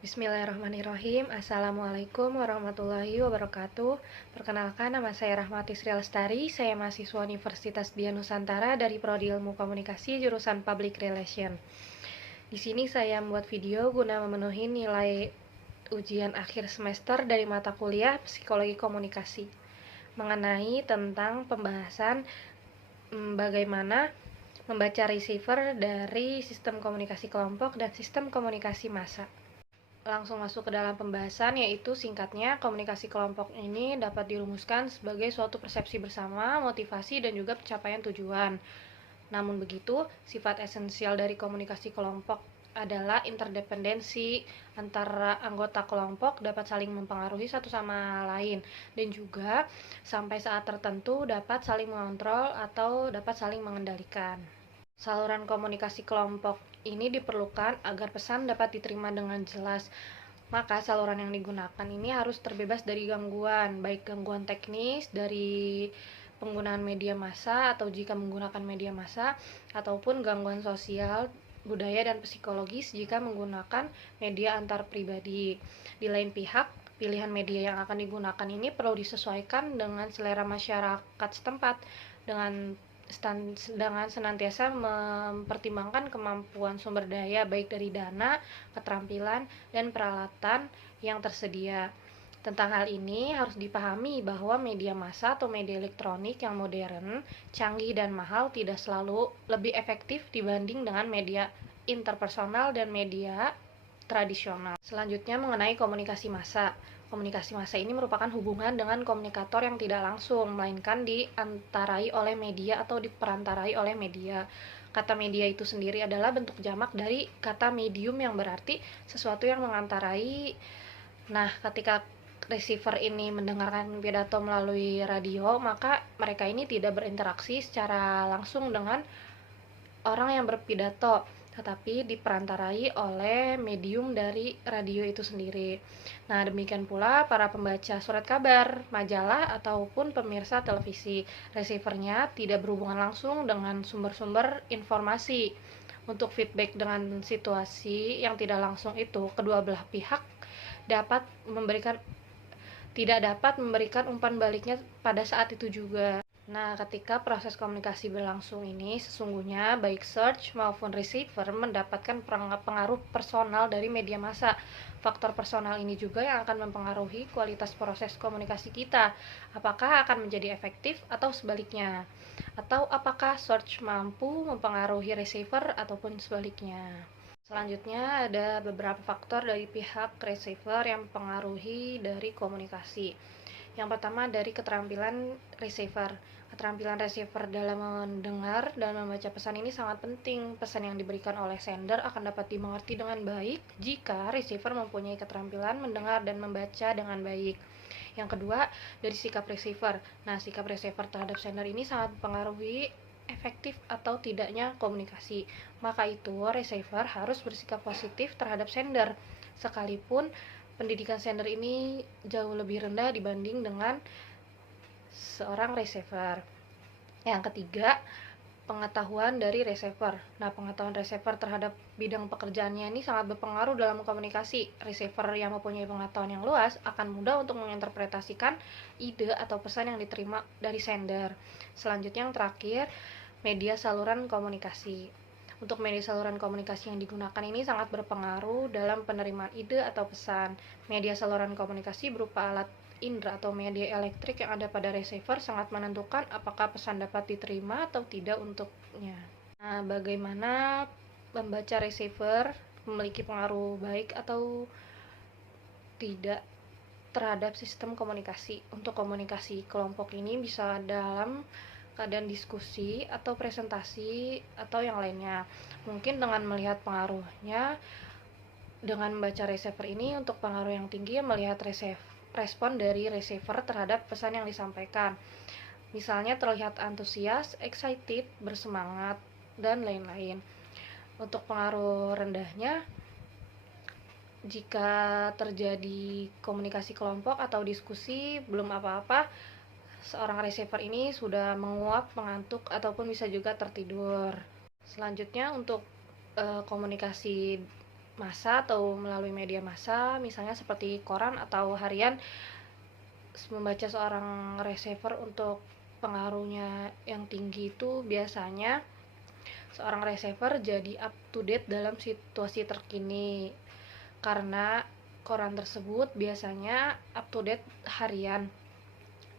Bismillahirrahmanirrahim. Assalamualaikum warahmatullahi wabarakatuh. Perkenalkan, nama saya Rahmati Sri Lestari. Saya mahasiswa Universitas Dian Nusantara dari Prodi Ilmu Komunikasi jurusan Public Relation. Di sini saya membuat video guna memenuhi nilai ujian akhir semester dari mata kuliah Psikologi Komunikasi mengenai tentang pembahasan bagaimana membaca receiver dari sistem komunikasi kelompok dan sistem komunikasi massa. Langsung masuk ke dalam pembahasan, yaitu singkatnya, komunikasi kelompok ini dapat dirumuskan sebagai suatu persepsi bersama, motivasi, dan juga pencapaian tujuan. Namun begitu, sifat esensial dari komunikasi kelompok adalah interdependensi antara anggota kelompok dapat saling mempengaruhi satu sama lain, dan juga sampai saat tertentu dapat saling mengontrol atau dapat saling mengendalikan. Saluran komunikasi kelompok ini diperlukan agar pesan dapat diterima dengan jelas. Maka saluran yang digunakan ini harus terbebas dari gangguan, baik gangguan teknis dari penggunaan media massa atau jika menggunakan media massa, ataupun gangguan sosial, budaya, dan psikologis jika menggunakan media antar pribadi. Di lain pihak, pilihan media yang akan digunakan ini perlu disesuaikan dengan selera masyarakat setempat dengan senantiasa mempertimbangkan kemampuan sumber daya baik dari dana, keterampilan, dan peralatan yang tersedia. Tentang hal ini harus dipahami bahwa media massa atau media elektronik yang modern, canggih, dan mahal tidak selalu lebih efektif dibanding dengan media interpersonal dan media tradisional. Selanjutnya mengenai komunikasi massa. Komunikasi massa ini merupakan hubungan dengan komunikator yang tidak langsung, melainkan diantarai oleh media atau diperantarai oleh media. Kata media itu sendiri adalah bentuk jamak dari kata medium yang berarti sesuatu yang mengantarai. Nah, ketika receiver ini mendengarkan pidato melalui radio, maka mereka ini tidak berinteraksi secara langsung dengan orang yang berpidato, tetapi diperantarai oleh medium dari radio itu sendiri. Nah, demikian pula para pembaca surat kabar, majalah, ataupun pemirsa televisi. Receivernya tidak berhubungan langsung dengan sumber-sumber informasi. Untuk feedback dengan situasi yang tidak langsung itu, kedua belah pihak tidak dapat memberikan umpan baliknya pada saat itu juga. Nah, ketika proses komunikasi berlangsung ini, sesungguhnya baik search maupun receiver mendapatkan pengaruh personal dari media massa. Faktor personal ini juga yang akan mempengaruhi kualitas proses komunikasi kita. Apakah akan menjadi efektif atau sebaliknya? Atau apakah search mampu mempengaruhi receiver ataupun sebaliknya? Selanjutnya ada beberapa faktor dari pihak receiver yang mempengaruhi dari komunikasi. Yang pertama dari keterampilan receiver. Keterampilan receiver dalam mendengar dan membaca pesan ini sangat penting. Pesan yang diberikan oleh sender akan dapat dimengerti dengan baik jika receiver mempunyai keterampilan mendengar dan membaca dengan baik. Yang kedua, dari sikap receiver. Nah, sikap receiver terhadap sender ini sangat mempengaruhi efektif atau tidaknya komunikasi. Maka itu, receiver harus bersikap positif terhadap sender, sekalipun pendidikan sender ini jauh lebih rendah dibanding dengan seorang receiver. Yang ketiga, pengetahuan dari receiver. Nah, pengetahuan receiver terhadap bidang pekerjaannya ini sangat berpengaruh dalam komunikasi. Receiver yang mempunyai pengetahuan yang luas akan mudah untuk menginterpretasikan ide atau pesan yang diterima dari sender. Selanjutnya yang terakhir, media saluran komunikasi. Untuk media saluran komunikasi yang digunakan ini sangat berpengaruh dalam penerimaan ide atau pesan. Media saluran komunikasi berupa alat indera atau media elektrik yang ada pada receiver sangat menentukan apakah pesan dapat diterima atau tidak untuknya. Nah, bagaimana membaca receiver memiliki pengaruh baik atau tidak terhadap sistem komunikasi. Untuk komunikasi kelompok ini bisa dalam keadaan diskusi atau presentasi atau yang lainnya. Mungkin dengan melihat pengaruhnya, dengan membaca receiver ini untuk pengaruh yang tinggi melihat respon dari receiver terhadap pesan yang disampaikan. Misalnya terlihat antusias, excited, bersemangat, dan lain-lain. Untuk pengaruh rendahnya, jika terjadi komunikasi kelompok atau diskusi belum apa-apa, seorang receiver ini sudah menguap, mengantuk, ataupun bisa juga tertidur. Selanjutnya untuk komunikasi massa atau melalui media massa, misalnya seperti koran atau harian. Membaca seorang receiver untuk pengaruhnya yang tinggi itu biasanya seorang receiver jadi up to date dalam situasi terkini, karena koran tersebut biasanya up to date harian.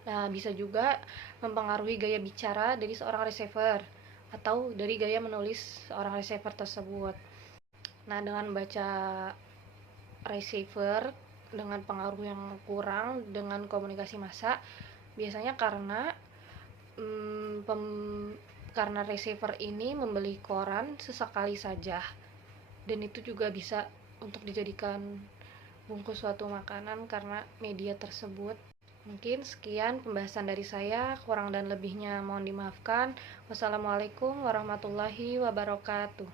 Nah, bisa juga mempengaruhi gaya bicara dari seorang receiver atau dari gaya menulis seorang receiver tersebut. Nah, dengan baca receiver dengan pengaruh yang kurang dengan komunikasi massa, biasanya mm, pem, karena receiver ini membeli koran sesekali saja, dan itu juga bisa untuk dijadikan bungkus suatu makanan karena media tersebut. Mungkin sekian pembahasan dari saya, kurang dan lebihnya mohon dimaafkan. Wassalamualaikum warahmatullahi wabarakatuh.